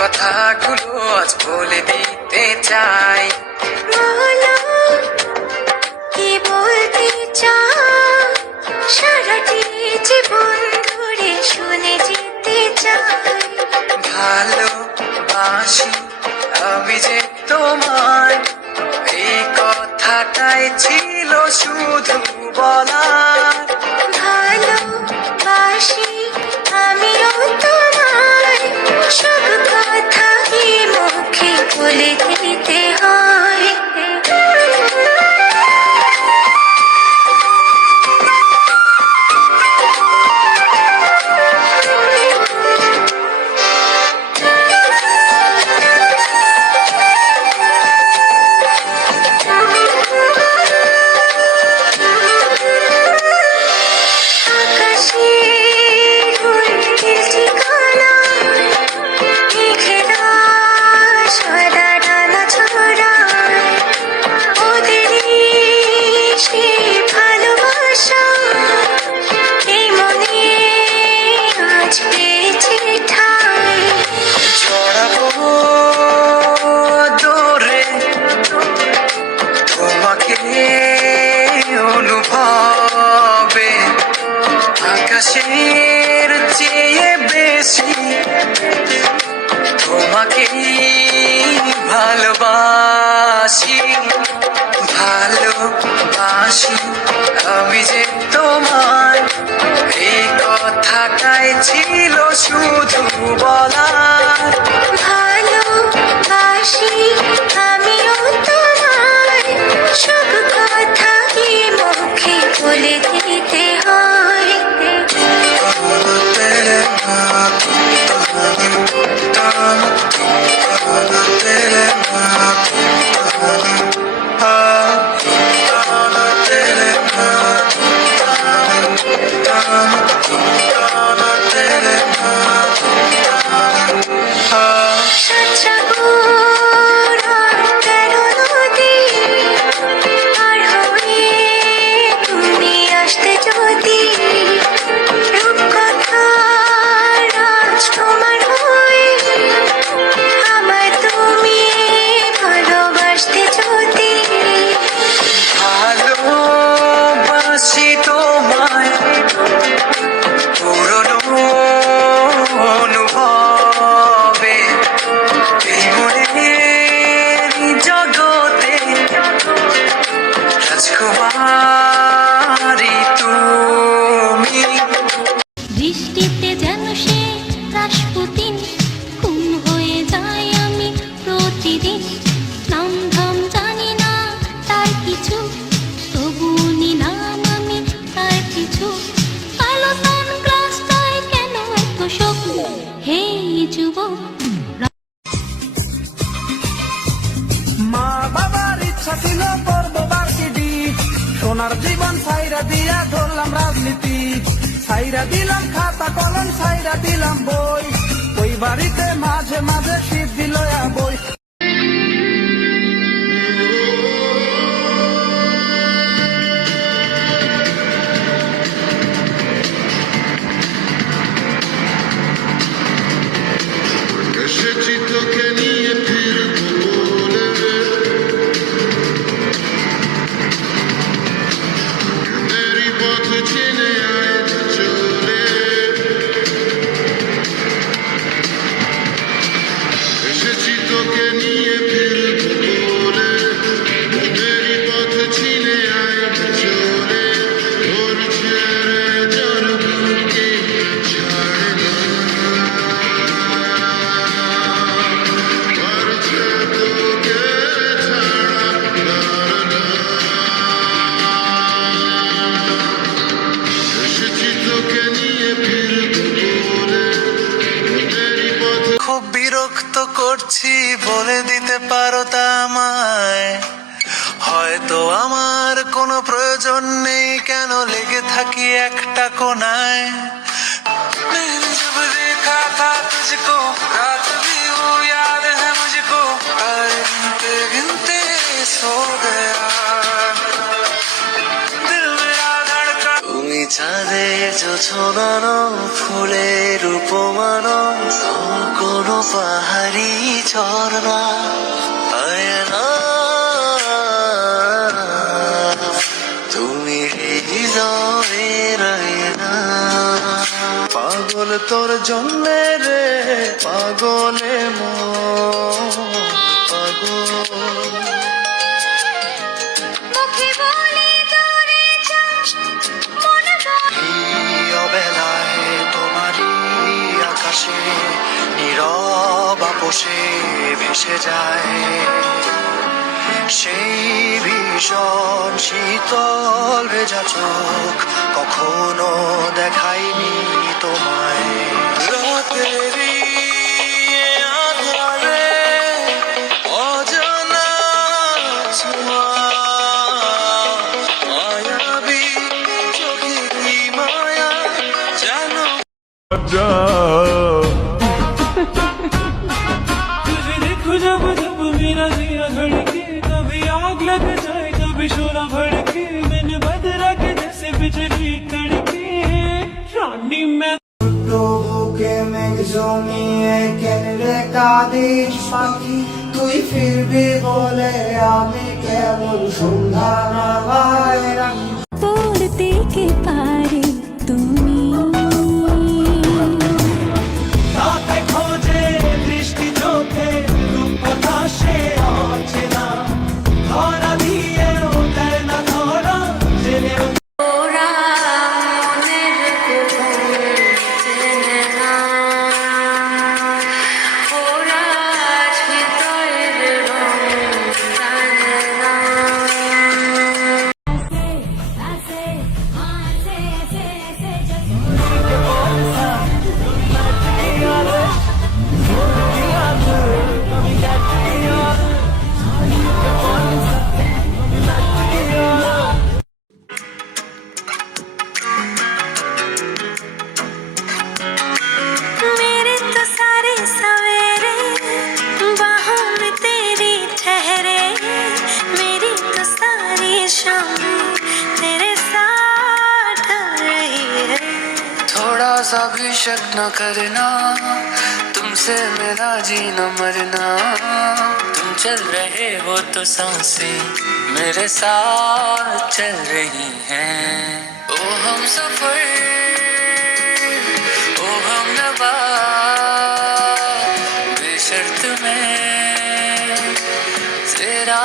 কথাগুলো আজ বলে দিতে চাই। বলো কি বলতে চাও, সারাটি জীবন ধরে শুনে যেতে চাই। ভালোবাসি আমি যে তোমায়, এই কথাটাই ছিল শুধু বলার। ভালোবাসি আমিও তোমায়, সব কথা কি মুখে বলে দিতে হয়। অনুভবে আকাশের চেয়ে বেশি তোমাকে ভালোবাসি। ভালোবাসি আমি যে তোমায়, এই কথাটাই ছিল শুধু বলার। ভালোবাসি আমিও তোমায়, সব কথা কি মুখে বলে দিতে হয়। ভালোবাসি তোমায় পুরনো অনুভবে, এই মনের জগতে রাজকুমারী তুমি। বৃষ্টিতে যেন সে রাসপুতিন, খুন হয়ে যায় আমি প্রতিদিন। নাম ধাম জানি না তার কিছু, তবু নিলাম আমি তার কিছু। কালো সানগ্লাসটায় কেন এত শোক, হে যুবক। মা বাবার ইচ্ছা ছিল করবো বার্ষিকী, সোনার জীবন সাইরা দিয়া ধরলাম রাজনীতি। সাইরা দিলাম খাতা কলম, সাইরা দিলাম বই, ওই বাড়িতে মাঝে মাঝে শীত দিল বই। এসেছি তোকে নিয়ে ফিরবো বলে, মেরি পথ চেনে আয় চলে। এসেছি তোকে নিয়ে ফিরবো বলে, মেরি পথ চিনে আয় চলে। তোর ছেড়ে যার বুকে ছাড়ে না, খুব বিরক্ত করছি বলে দিতে পারো তা আমায়, হয়তো আমার কোনো প্রয়োজন নেই, কেন লেগে থাকি একটা কোনায়। मैंने जब देखा था तुझको, रात भी वो याद है मुझको, तारे गिनते गिनते सो गया दिल मेरा धड़का। তুমি চাঁদের জোছনানো ফুলের উপমানো কোনো পাহাড়ি ঝর্ণা আয়না তুমি হৃদয়ের আয়না পাগল তোর জন্যে রে পাগলে পাগল মুখে বলে দূরে যা মন এই অবেলায় তোমারই আকাশে নীরব আপোষে ভেসে যায় সেই ভীষণ শীতল ভেজা চোখ কখনো দেখাইনি তোমায় রাতেরই আঁধারে অজানা ছোঁয়া মায়াবী চোখে কি মায়া যেন तुझे देखो जब जब मेरा जिया धड़के कभी आग लग जाए कभी शोला भड़के मैंने बदरा के जैसे बिजली कड़के रानी मैं বুকে মেঘ জমিয়ে কেন্দ্রে কাঁদিস পাখি তুই ফিরবি বলে আমি কেমন সন্ধ্যা নামায় রাখি পড়তে কে পারে তুমি রাতে খোঁজে বৃষ্টি চোখে রূপকথা সে অচেনা ধরা দিয়ে ওঠে না ধরা জেনে ওরা মনের গোপন চেনে না ওরা হৃদয়ের রং জানে না मेरे तो सारे सवेरे बाहों में तेरी ठहरे मेरी तो सारी शाम तेरे साथ ढल रही है थोड़ा सा भी शक न करना तुमसे मेरा जीना मरना तुम चल रहे हो तो सांसें मेरे साथ चल रही हैं ओ हम सफर ओ हम नवा बेशर्त में तेरा